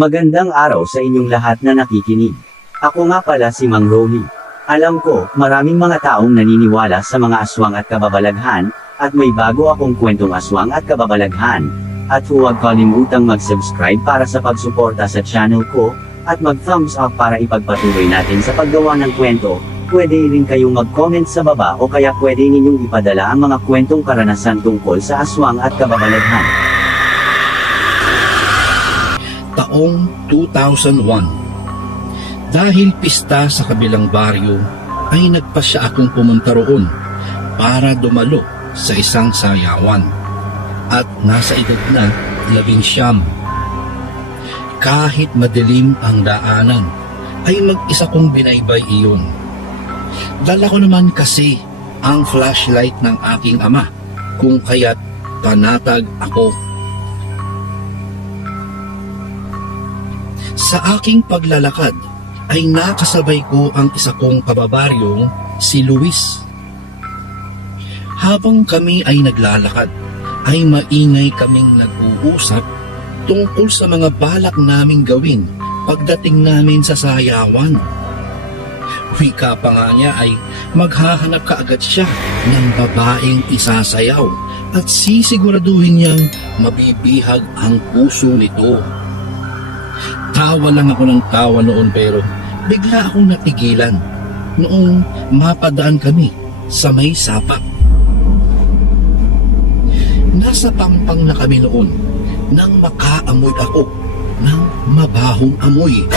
Magandang araw sa inyong lahat na nakikinig. Ako nga pala si Mang Rolly. Alam ko, maraming mga taong naniniwala sa mga aswang at kababalaghan, at may bago akong kwentong aswang at kababalaghan. At huwag kalimutang mag-subscribe para sa pagsuporta sa channel ko, at mag-thumbs up para ipagpatuloy natin sa paggawa ng kwento. Pwede rin kayong mag-comment sa baba o kaya pwede ninyong ipadala ang mga kwentong karanasan tungkol sa aswang at kababalaghan. Taong 2001. Dahil pista sa kabilang baryo, ay nagpasya akong pumunta roon para dumalo sa isang sayawan. At nasa edad na labing siyam. Kahit madilim ang daanan, ay mag-isa kong binaybay iyon. Dala ko naman kasi ang flashlight ng aking ama, kung kaya't panatag ako Sa aking paglalakad ay nakasabay ko ang isa kong kababaryong si Luis. Habang kami ay naglalakad, ay maingay kaming nag-uusap tungkol sa mga balak naming gawin pagdating namin sa sayawan. Wika pa nga niya ay maghahanap kaagad siya ng babaeng isasayaw at sisiguraduhin niyang mabibihag ang puso nito. Tawa lang ako ng tawa noon pero bigla akong natigilan noong mapadaan kami sa may sapa. Nasa pampang na kami noon nang makaamoy ako ng mabahong amoy.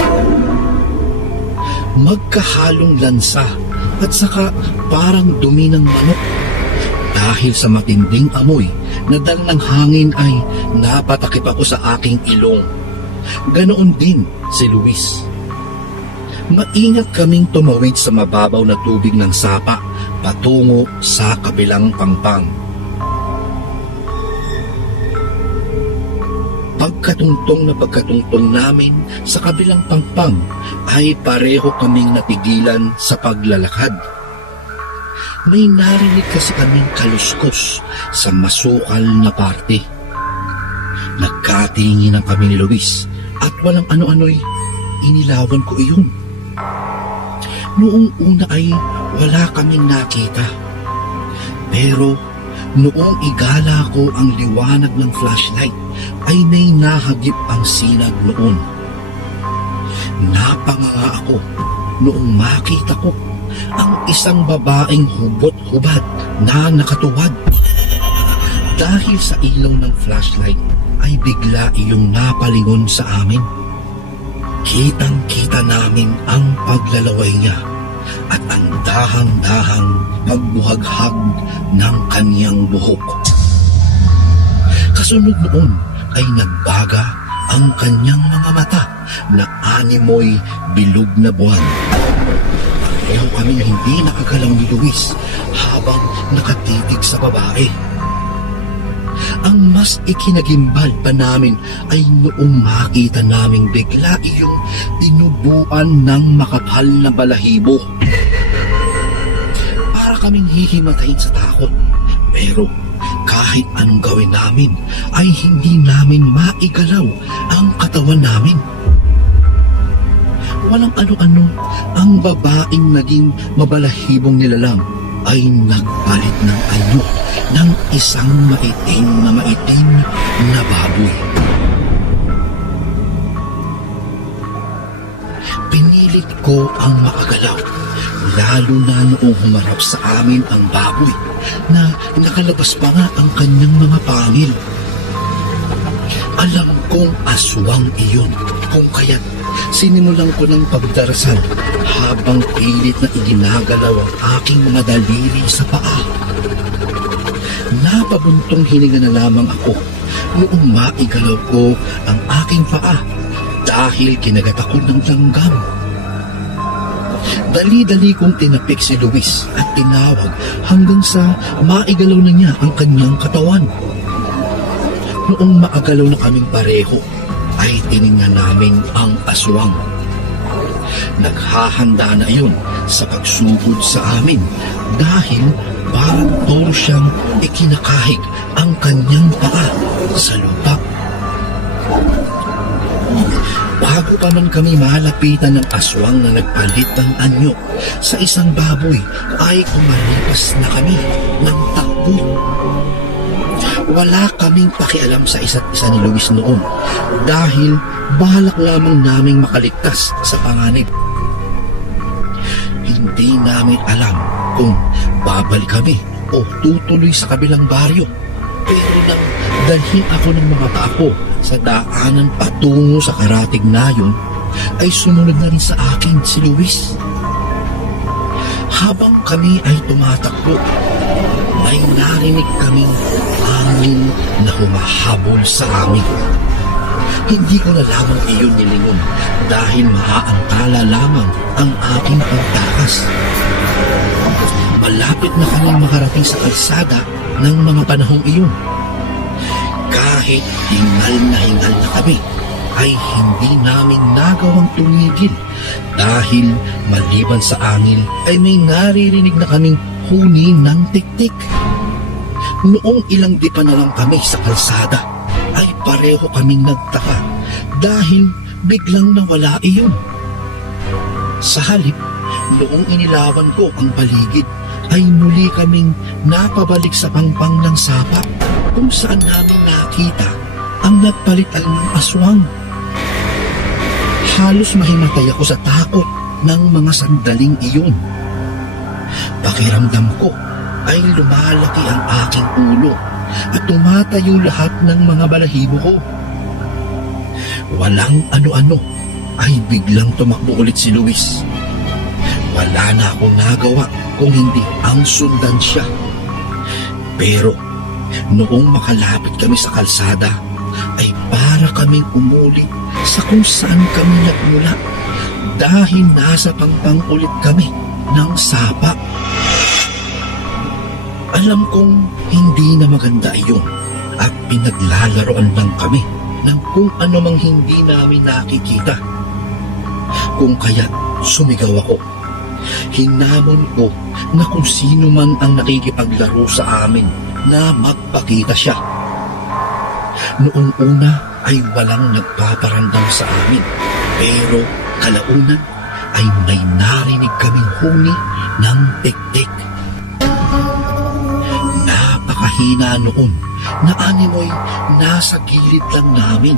Magkahalong lansa at saka parang dumi ng manok. Dahil sa matinding amoy na dal ng hangin ay napatakip ako sa aking ilong. Ganoon din si Luis. Maingat kaming tumawid sa mababaw na tubig ng sapa patungo sa kabilang pangpang. Pagkatungtong na pagkatungtong namin sa kabilang pangpang ay pareho kaming natigilan sa paglalakad. May narinig kasi kaming kaluskos sa masukal na parte. Nagkatingin ang kami ni Luis at walang ano-ano'y inilawan ko iyon. Noong una ay wala kaming nakita. Pero noong igala ko ang liwanag ng flashlight ay may nahagip ang sinag noon. Napanganga ako noong makita ko ang isang babaeng hubot-hubad na nakatuwad. Dahil sa ilaw ng flashlight ay bigla iyong napalingon sa amin. Kitang-kita namin ang paglalaway niya at ang dahang-dahang pagbuhaghag ng kanyang buhok. Kasunod noon ay nagbaga ang kanyang mga mata na animoy bilog na buwan. Pareho kami hindi nakagalaw ni Luis habang nakatitig sa babae. Ang mas ikinagimbal pa namin ay noong makita naming bigla iyong tinubuan ng makapal na balahibo. Para kaming hihimatayin sa takot. Pero kahit anong gawin namin ay hindi namin maigalaw ang katawan namin. Walang ano-ano ang babaeng naging mabalahibong nilalang ay nagpalit ng anyo isang maitim na maitim na baboy. Pinilit ko ang makagalaw, lalo na noong humarap sa amin ang baboy na nakalabas pa nga ang kanyang mga pangil. Alam kong aswang iyon, kung kaya't sinimulan ko ng pagdarasal habang pilit na iginagalaw ang aking mga daliri sa paa. Napabuntong hininga na lamang ako noong maigalaw ko ang aking paa dahil kinagat ako ng langgam. Dali-dali kong tinapik si Luis at tinawag hanggang sa maigalaw na niya ang kanyang katawan. Noong maagalaw na kaming pareho, ay tiningnan namin ang aswang. Naghahanda na iyon sa pagsugod sa amin dahil parang toro siyang ikinakahig ang kanyang paa sa lupa. Bago pa man kami malapitan ng aswang na nagpalit ng anyo sa isang baboy, ay kumalipas na kami ng takbo. Wala kaming pakialam sa isa't isa ni Luis noon dahil balak lamang naming makaligtas sa panganib. Hindi namin alam kung babalik kami o tutuloy sa kabilang baryo. Pero nang dalhin ako ng mga tao sa daanan patungo sa karatig na yun, ay sumunod na rin sa akin si Luis. Habang kami ay tumatakbo, may narinig kaming hangin na humahabol sa amin. Hindi ko na lamang iyon nilingon dahil maaantala lamang ang aking pagtakas. Malapit na kaming makarating sa kalsada ng mga panahong iyon. Kahit hingal na hingal na kami, ay hindi namin nagawang tumigil dahil maliban sa angin ay may naririnig na kaming huni ng tiktik. Noong ilang dipa na lang kami sa kalsada, ay pareho kaming nagtaka dahil biglang nawala iyon. Sa halip, noong inilawan ko ang paligid, ay muli kaming napabalik sa pangpang ng sapa kung saan namin nakita ang nagpalitan ng aswang. Halos mahimatay ako sa takot ng mga sandaling iyon. Pakiramdam ko ay lumalaki ang aking ulo at tumatayo lahat ng mga balahibo ko. Walang ano-ano ay biglang tumakbo ulit si Luis. Wala na akong nagawa kung hindi ang sundan siya. Pero noong makalapit kami sa kalsada, ay para kaming umulit sa kung saan kami nagmula dahil nasa pangpang ulit kami ng sapa. Alam kong hindi na maganda iyon at pinaglalaroan lang kami ng kung ano mang hindi namin nakikita. Kung kaya sumigaw ako, hinamon ko na kung sino man ang nakikipaglaro sa amin na magpakita siya. Noong una ay walang nagpaparamdam sa amin pero kalaunan ay may narinig kaming huni ng tiktik. Napakahina noon na animoy nasa gilid lang namin.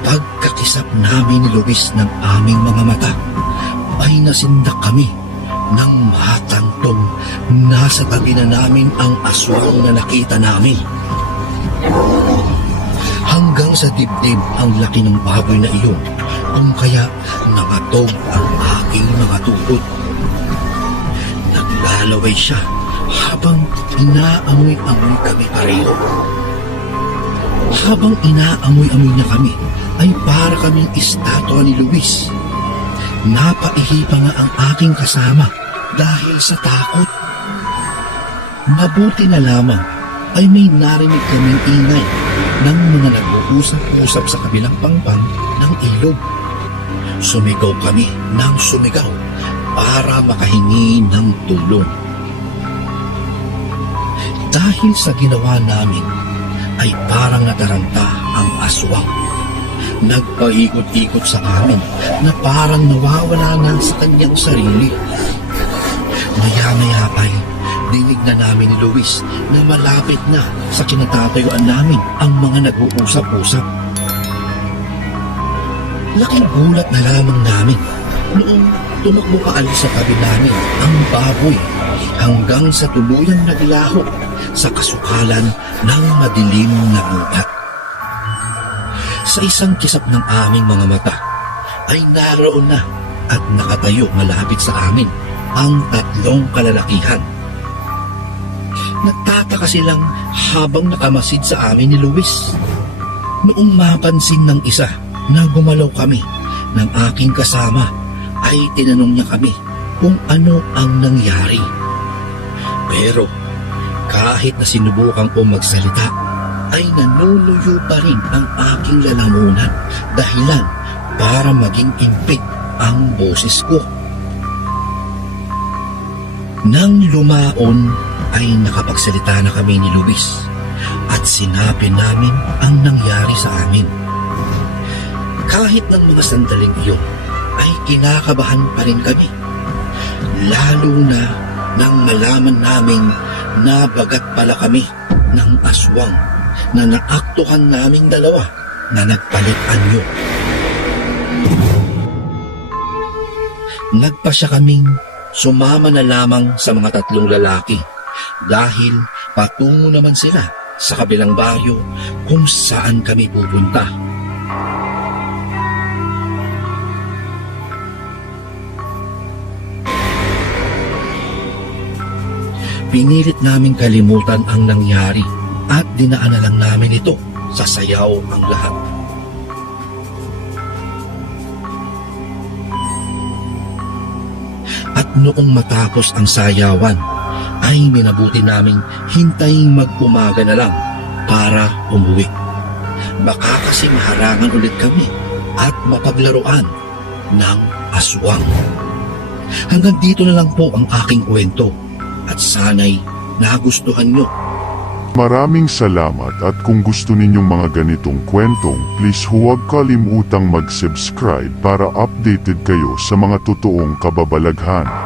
Pagkakisap namin ni Luis ng aming mga mata, ay nasindak kami nang matantong nasa tabi na namin ang aswang na nakita namin. Hanggang sa dibdib ang laki ng baboy na iyon, kung kaya nangatog ang aking mga tuhod. Naglalaway siya habang inaamoy-amoy kami pareho. Habang inaamoy-amoy niya kami, ay para kaming estatwa ni Luis. Napaihi pa nga ang aking kasama dahil sa takot. Mabuti na lamang ay may narinig kaming ingay ng mga nag-uusap-usap sa kabilang pangpang ng ilog. Sumigaw kami ng sumigaw para makahingi ng tulong. Dahil sa ginawa namin, ay parang nataranta ang aswang. Nagpaikot-ikot sa amin na parang nawawala na sa kanyang sarili. Maya-maya ay dinig na namin ni Luis na malapit na sa kinatatayuan namin ang mga nag-uusap-usap. Laking gulat na lamang namin noong tumakbo paalis sa tabi namin ang baboy hanggang sa tuluyang naglaho sa kasukalan ng madilim na gubat. Sa isang kisap ng aming mga mata ay naroon na at nakatayo malapit sa amin ang tatlong kalalakihan. Nagtataka silang habang nakamasid sa amin ni Luis. Noong mapansin ng isa na gumalaw kami ng aking kasama ay tinanong niya kami kung ano ang nangyari. Pero kahit na sinubukan ko magsalita, ay nanuluyo pa rin ang aking lalamunan dahilan para maging impik ang boses ko. Nang lumaon ay nakapagsalita na kami ni Luis at sinabi namin ang nangyari sa amin. Kahit ng mga sandaling iyon, ay kinakabahan pa rin kami. Lalo na nang malaman naming nabagat pala kami ng aswang na naaktuhan naming dalawa na nagpalit anyo. Nagpasya kaming sumama na lamang sa mga tatlong lalaki dahil patungo naman sila sa kabilang baryo kung saan kami pupunta. Pinilit namin kalimutan ang nangyari at dinaan na lang namin ito sa sayaw ang lahat. At noong matapos ang sayawan, ay minabuti naming hintayin mag-umaga na lang para umuwi. Baka kasi maharangan ulit kami at mapaglaruan ng aswang. Hanggang dito na lang po ang aking kwento at sana'y nagustuhan nyo. Maraming salamat at kung gusto ninyong mga ganitong kwentong, please huwag kalimutang mag-subscribe para updated kayo sa mga totoong kababalaghan.